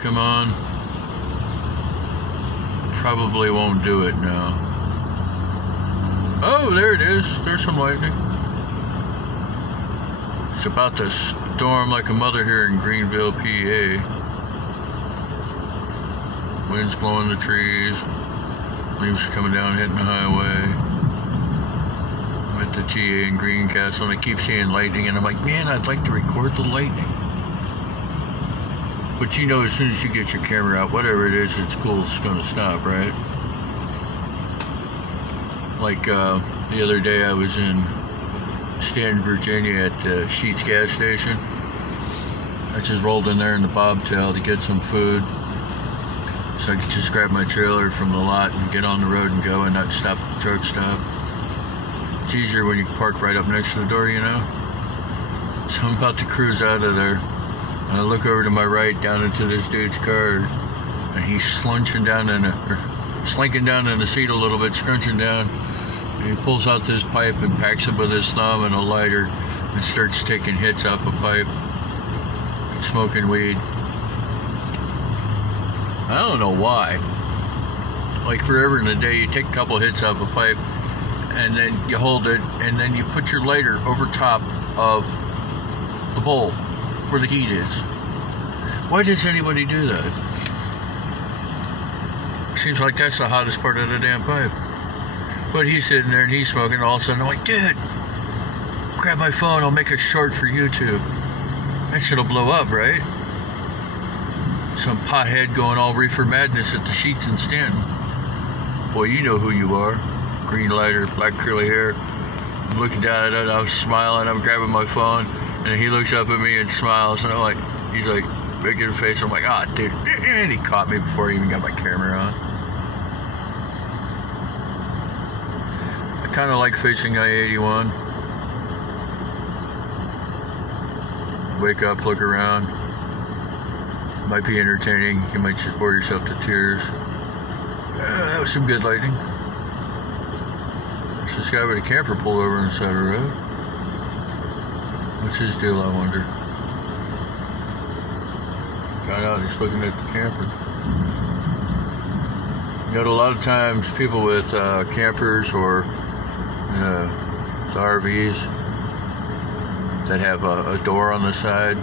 Come on. Probably won't do it now. Oh, there it is. There's some lightning. It's about to storm like a mother here in Greenville, PA. Wind's blowing the trees. Leaves coming down, hitting the highway. I'm at the TA in Greencastle, and I keep seeing lightning, and I'm like, man, I'd like to record the lightning. But you know, as soon as you get your camera out, whatever it is, it's cool, it's going to stop, right? Like the other day, I was in Stanton, Virginia at Sheetz gas station. I just rolled in there in the bobtail to get some food, so I could just grab my trailer from the lot and get on the road and go and not stop at the truck stop. It's easier when you park right up next to the door, you know? So I'm about to cruise out of there. And I look over to my right down into this dude's car, and he's slinking down in the seat a little bit, scrunching down. And he pulls out this pipe and packs it with his thumb and a lighter and starts taking hits off a pipe, smoking weed. I don't know why. Like forever in a day, you take a couple hits off a pipe, and then you hold it, and then you put your lighter over top of the bowl where the heat is. Why does anybody do that? Seems like that's the hottest part of the damn pipe. But he's sitting there and he's smoking, and all of a sudden I'm like, dude, grab my phone, I'll make a short for YouTube. That shit'll blow up, right? Some pothead going all reefer madness at the Sheetz in Stanton. Boy, you know who you are. Green lighter, black curly hair. I'm looking down at it, I'm smiling, I'm grabbing my phone, and he looks up at me and smiles, and I'm like, he's like, making a face. I'm like, ah, dude, and he caught me before I even got my camera on. I kind of like facing I-81. Wake up, look around. Might be entertaining. You might just bore yourself to tears. That was some good lightning. There's this guy with a camper pulled over on the side of the road. What's his deal, I wonder? Got out, he's looking at the camper. You know, a lot of times people with campers or the RVs that have a door on the side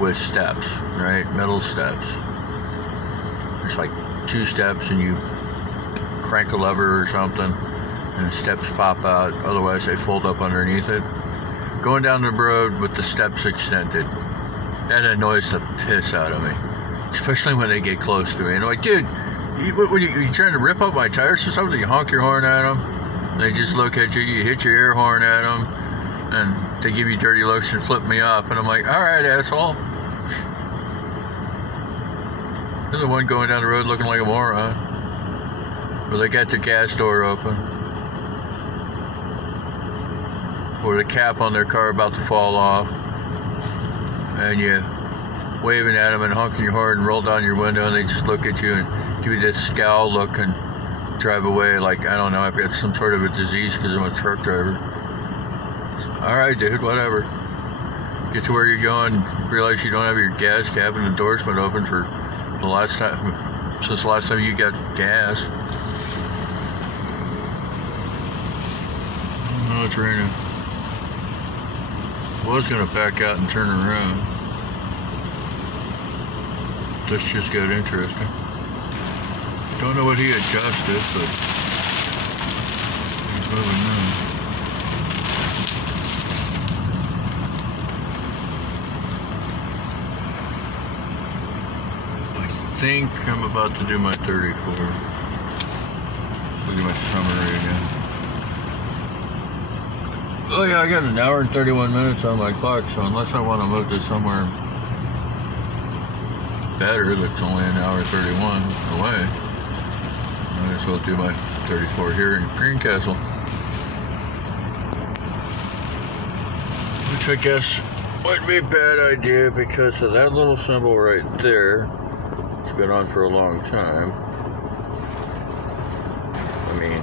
with steps, right? Metal steps. There's like 2 steps, and you crank a lever or something, and the steps pop out. Otherwise, they fold up underneath it. Going down the road with the steps extended, that annoys the piss out of me, especially when they get close to me. And I'm like, dude, what are you trying to rip up my tires or something? You honk your horn at them, and they just look at you. You hit your air horn at them, and they give you dirty looks and flip me off. And I'm like, all right, asshole. They're the one going down the road looking like a moron. Or they got the gas door open. Or the cap on their car about to fall off. And you waving at them and honking your horn and roll down your window, and they just look at you and give you this scowl look and drive away like, I don't know, I've got some sort of a disease because I'm a truck driver. All right, dude, whatever. Get to where you're going, realize you don't have your gas cap and endorsement open for the last time, since the last time you got gas. Oh, it's raining. Was gonna back out and turn around. This just got interesting. Don't know what he adjusted, but he's moving now. I think I'm about to do my 34. Let's look at my summary again. Oh yeah, I got an hour and 31 minutes on my clock, so unless I want to move to somewhere better that's only an hour 31 away, I might as well do my 34 here in Greencastle. Which I guess wouldn't be a bad idea because of that little symbol right there. It's been on for a long time. I mean,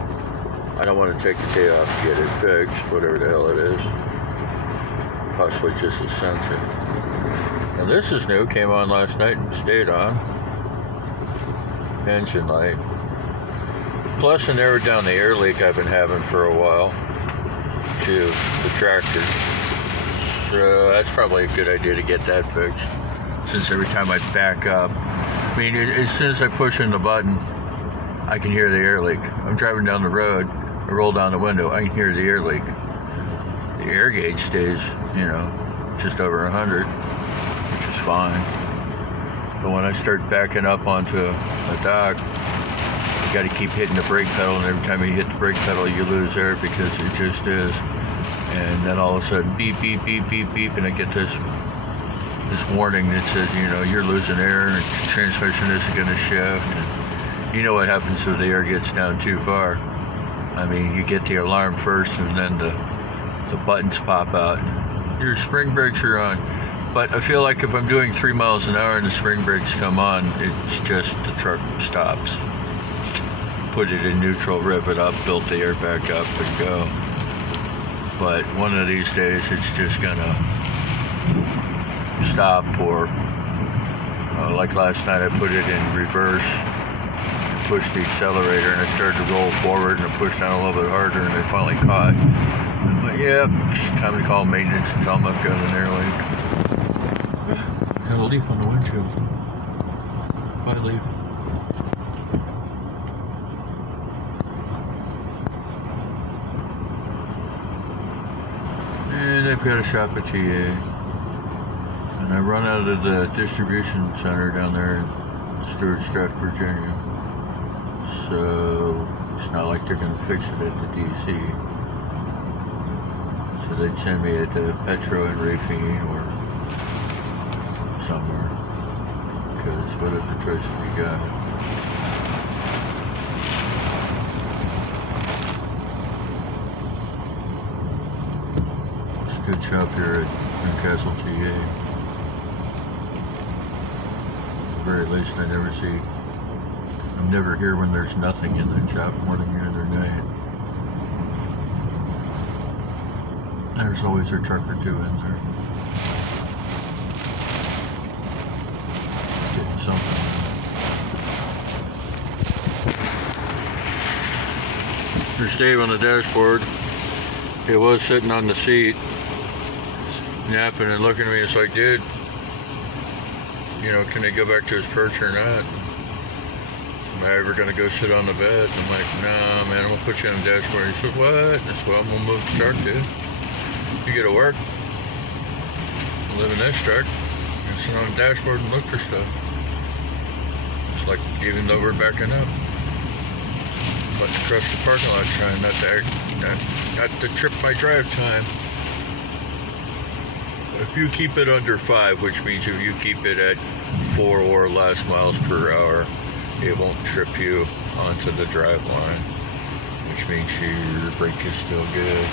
I don't want to take a day off to get it fixed, whatever the hell it is. Possibly just a sensor. And Now this is new, came on last night and stayed on. Engine light. Plus I narrowed down the air leak I've been having for a while to the tractor. So that's probably a good idea to get that fixed. Since every time I back up, I mean, as soon as I push in the button, I can hear the air leak. I'm driving down the road, I roll down the window, I can hear the air leak. The air gauge stays, just over 100, which is fine. But when I start backing up onto a dock, you got to keep hitting the brake pedal, and every time you hit the brake pedal, you lose air because it just is. And then all of a sudden, beep, beep, beep, beep, beep, and I get this warning that says, you're losing air, and the transmission isn't going to shift. And you know what happens if the air gets down too far. I mean, you get the alarm first, and then the buttons pop out. Your spring brakes are on. But I feel like if I'm doing 3 miles an hour and the spring brakes come on, it's just the truck stops. Put it in neutral, rev it up, built the air back up, and go. But one of these days, it's just gonna stop, or like last night, I put it in reverse, pushed the accelerator, and I started to roll forward, and I pushed down a little bit harder, and I finally caught. I'm like, yeah, it's time to call maintenance and tell them I've got an air leak. Got a leak on the windshield. Bye, leaf. And I've got a shop at TA. And I run out of the distribution center down there in Stewartstown, Virginia. So it's not like they're going to fix it at the DC. So they'd send me at Petro and Rafine or somewhere. Because what other choice have you got? It's a good shop here at Newcastle, TA. At the very least, I'm never here when there's nothing in that shop, morning or night. There's always a truck or two in there. Getting something. There's Dave on the dashboard. He was sitting on the seat, napping and looking at me. It's like, dude, can he go back to his perch or not? Am I ever going to go sit on the bed? I'm like, nah, man, I'm going to put you on the dashboard. He said, what? That's why I'm going to move the truck, dude. You get to work, live in this truck, and sit on the dashboard and look for stuff. It's like, even though we're backing up, but to crush the parking lot, trying not to trip my drive time. If you keep it under 5, which means if you keep it at 4 or less miles per hour, it won't trip you onto the drive line, which means your brake is still good.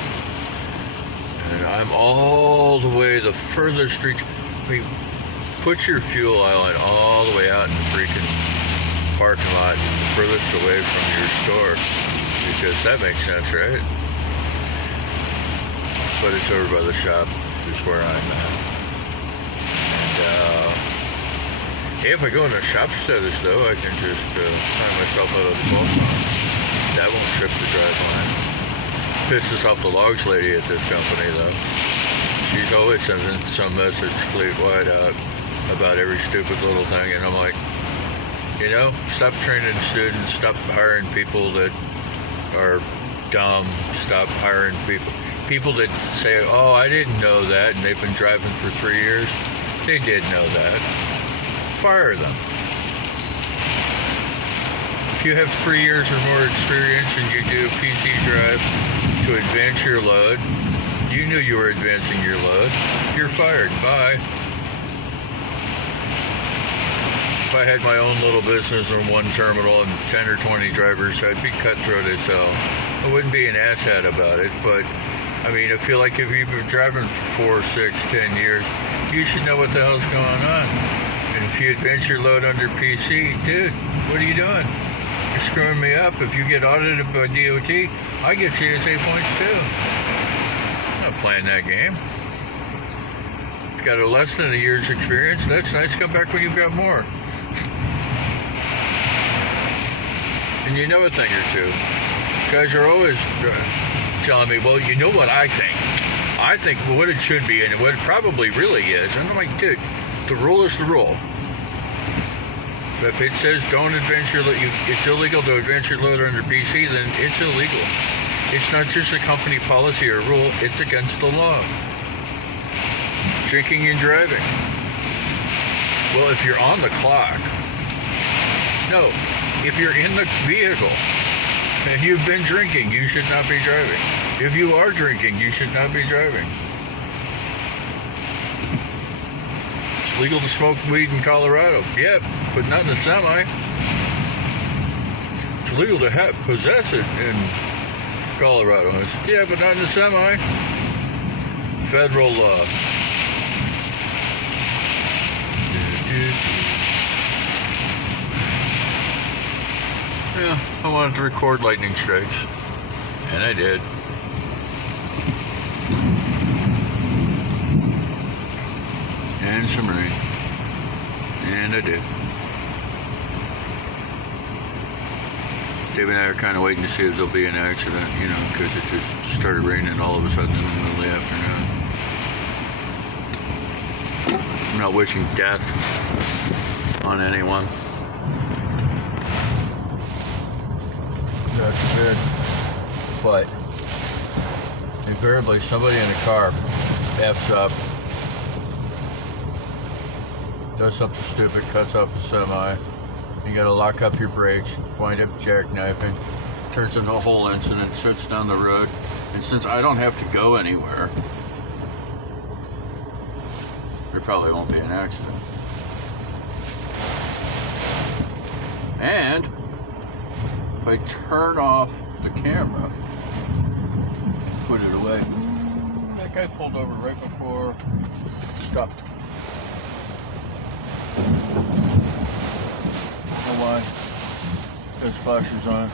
And I'm all the way the furthest reach. I mean, put your fuel island all the way out in the freaking parking lot, the furthest away from your store, because that makes sense, right? But it's over by the shop, is where I'm at. And if I go in the shop status, though, I can just sign myself out of the phone. That won't trip the drive line. Pisses off the logs lady at this company, though. She's always sending some message fleet-wide out about every stupid little thing, and I'm like, stop training students, stop hiring people that are dumb, stop hiring people that say, oh, I didn't know that, and they've been driving for 3 years. They did know that. Fire them. If you have 3 years or more experience and you do PC drive to advance your load, you knew you were advancing your load, you're fired. Bye. If I had my own little business in one terminal and 10 or 20 drivers, I'd be cutthroat as hell. I wouldn't be an asshat about it, but I mean, I feel like if you've been driving for 4, 6, 10 years, you should know what the hell's going on. And if you advance your load under PC, dude, what are you doing? You're screwing me up. If you get audited by DOT, I get CSA points too. I'm not playing that game. got a less than a year's experience. That's nice. Come back when you've got more. And you know a thing or two. Guys are always telling me, well, you know what I think. I think what it should be and what it probably really is. And I'm like, dude, the rule is the rule. If it says don't advance your it's illegal to advance your load under PC, then it's illegal. It's not just a company policy or rule, it's against the law. Drinking and driving. Well, if you're on the clock, no, if you're in the vehicle and you've been drinking, you should not be driving. If you are drinking, you should not be driving. It's legal to smoke weed in Colorado. Yeah, but not in a semi. It's legal to possess it in Colorado. Yeah, but not in a semi. Federal law. Yeah, I wanted to record lightning strikes. And I did. And some rain. And I did. Dave and I are kind of waiting to see if there'll be an accident, you know, because it just started raining all of a sudden in the middle of the afternoon. I'm not wishing death on anyone. That's good. But invariably somebody in a car F's up, does something stupid, cuts off a semi. You gotta lock up your brakes, wind up jackknifing, turns into a whole incident, sits down the road. And since I don't have to go anywhere, there probably won't be an accident. And if I turn off the camera, put it away. That guy pulled over right before. Stop. Know why? His flashers on.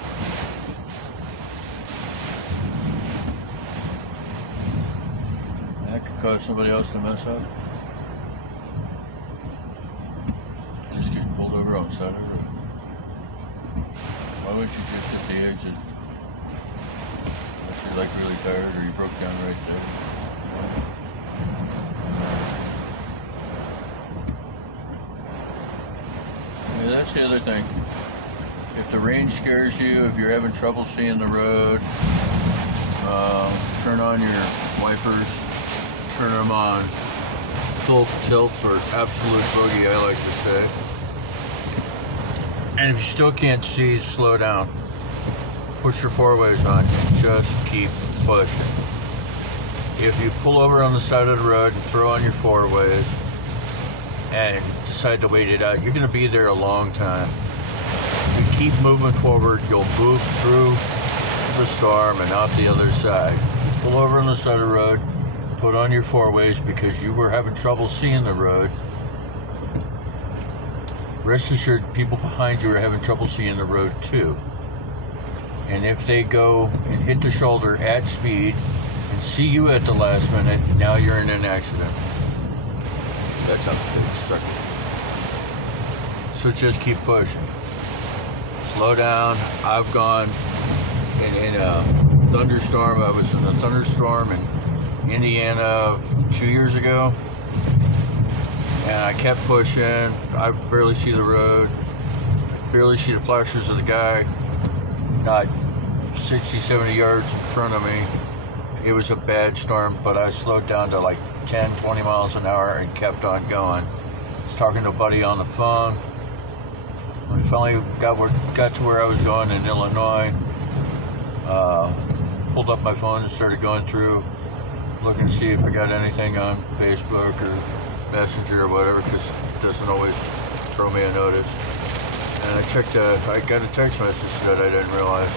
That could cause somebody else to mess up. Just getting pulled over on the side of the road. Why wouldn't you just hit the exit? Unless you're like really tired or you broke down right there. Yeah, that's the other thing. If the rain scares you, if you're having trouble seeing the road, turn on your wipers, turn them on full tilt or absolute boogie, I like to say. And if you still can't see, slow down. Push your four-ways on and just keep pushing. If you pull over on the side of the road and throw on your four-ways and decide to wait it out, you're going to be there a long time. If you keep moving forward, you'll move through the storm and out the other side. You pull over on the side of the road, put on your four-ways because you were having trouble seeing the road. Rest assured, people behind you are having trouble seeing the road too. And if they go and hit the shoulder at speed and see you at the last minute, now you're in an accident. That's how things suck. So just keep pushing. Slow down. I've gone in a thunderstorm. I was in a thunderstorm in Indiana 2 years ago. And I kept pushing. I barely see the road. Barely see the flashers of the guy not 60, 70 yards in front of me. It was a bad storm, but I slowed down to like 10, 20 miles an hour and kept on going. I was talking to a buddy on the phone. When I finally got to where I was going in Illinois, pulled up my phone and started going through, looking to see if I got anything on Facebook or Messenger or whatever, because it doesn't always throw me a notice. And I got a text message that I didn't realize.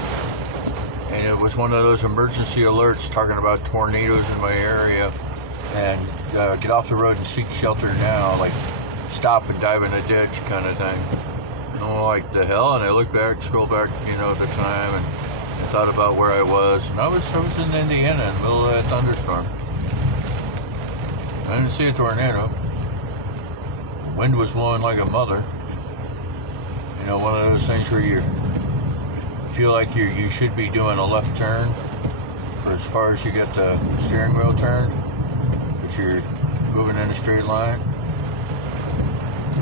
And it was one of those emergency alerts talking about tornadoes in my area and get off the road and seek shelter now, like stop and dive in a ditch kind of thing. And I'm like, the hell? And I looked back, scrolled back, at the time and thought about where I was. And I was in Indiana in the middle of that thunderstorm. I didn't see a tornado. Wind was blowing like a mother. You know, one of those things where you feel like you should be doing a left turn for as far as you get the steering wheel turned, but you're moving in a straight line,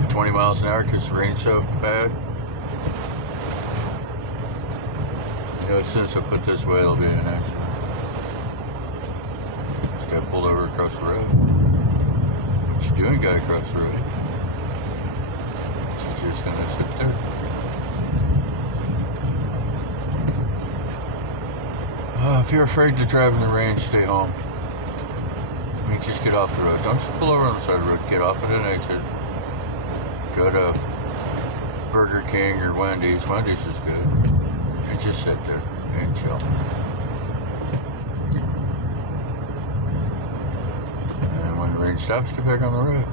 20 miles an hour because the rain's so bad. You know, as soon as I put this way, it'll be an accident. Just got pulled over across the road. What you doing, guy across the road? She's just gonna sit there. If you're afraid to drive in the rain, stay home. I mean, just get off the road. Don't just pull over on the side of the road. Get off at an exit. Go to Burger King or Wendy's. Wendy's is good. And just sit there and chill. And when the rain stops, get back on the road.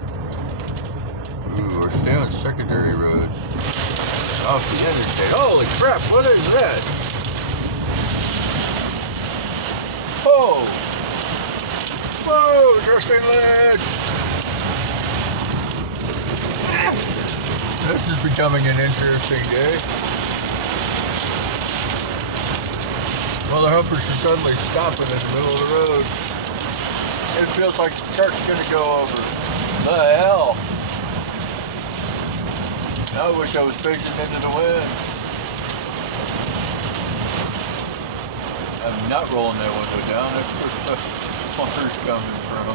Ooh, we're staying on secondary roads. Off the interstate. Holy crap, what is that? Whoa! Whoa, Justin Lynch! This is becoming an interesting day. Well, the humpers are suddenly stopping in the middle of the road. It feels like the truck's gonna go over. The hell? I wish I was facing into the wind. I'm not rolling that window down. That's where the water's coming from.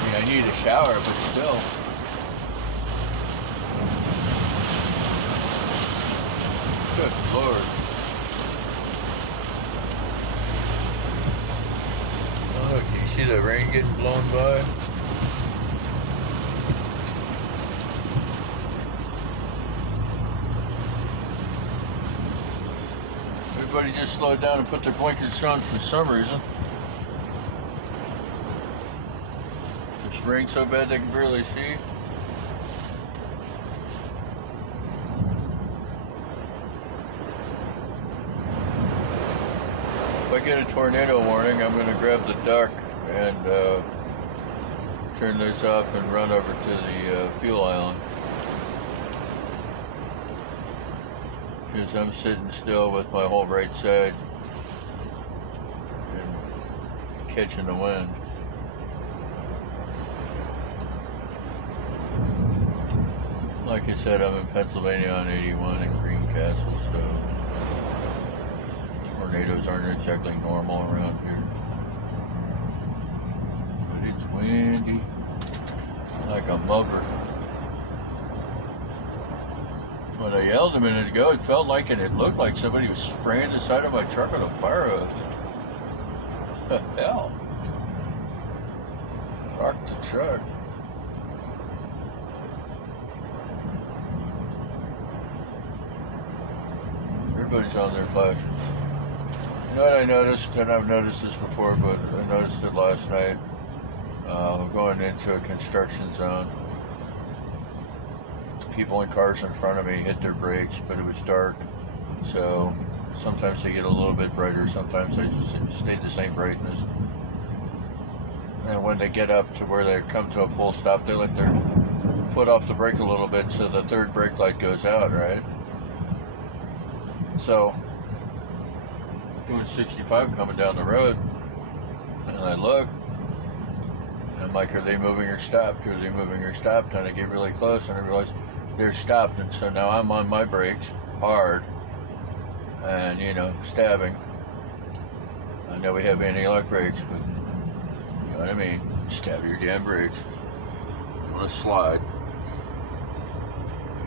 I mean, I need a shower, but still. Good Lord. Oh, look, you see the rain getting blown by? Everybody just slowed down and put their blinkers on for some reason. It's rained so bad they can barely see. If I get a tornado warning, I'm going to grab the duck and turn this up and run over to the fuel island. Because I'm sitting still with my whole right side and catching the wind. Like I said, I'm in Pennsylvania on 81 in Greencastle, so tornadoes aren't exactly normal around here. But it's windy like a mugger. When I yelled a minute ago, it felt like and it looked like somebody was spraying the side of my truck with a fire hose. What the hell? Parked the truck. Everybody's on their flashes. You know what I noticed, and I've noticed this before, but I noticed it last night. Going into a construction zone. People in cars in front of me hit their brakes, but it was dark, so sometimes they get a little bit brighter, sometimes they stay the same brightness. And when they get up to where they come to a full stop, they let their foot off the brake a little bit so the third brake light goes out, right? So, doing 65 coming down the road, and I look, and I'm like, are they moving or stopped? Are they moving or stopped? And I get really close, and I realize they're stopped, and so now I'm on my brakes hard and, you know, stabbing. I know we have anti-lock brakes, but you know what I mean. Stab your damn brakes. You want to slide.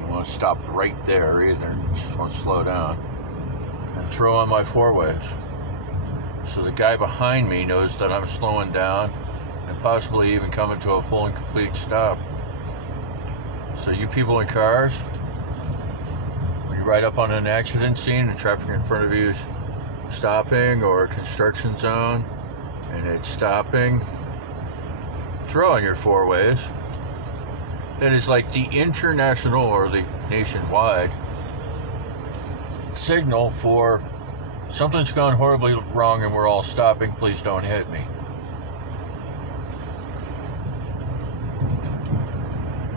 You want to stop right there either. You just want to slow down and throw on my four-ways. So the guy behind me knows that I'm slowing down and possibly even coming to a full and complete stop. So you people in cars, when you ride up on an accident scene, the traffic in front of you is stopping, or a construction zone, and it's stopping, throw on your four-ways. That is like the international or the nationwide signal for something's gone horribly wrong and we're all stopping, please don't hit me.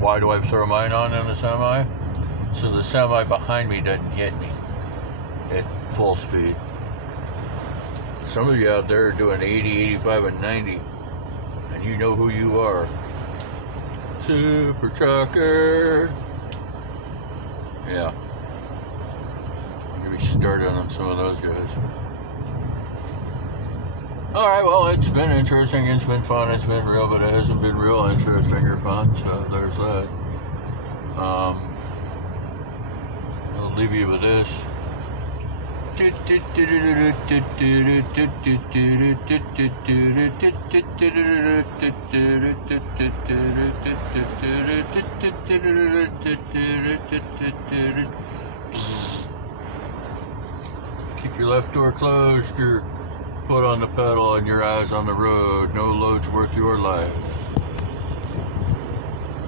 Why do I throw mine on in the semi? So the semi behind me doesn't hit me at full speed. Some of you out there are doing 80, 85, and 90, and you know who you are. Super trucker. Yeah. Maybe started on some of those guys. Alright, well, it's been interesting, it's been fun, it's been real, but it hasn't been real interesting or fun, so there's that. I'll leave you with this. Keep your left door closed, your foot on the pedal and your eyes on the road. No load's worth your life.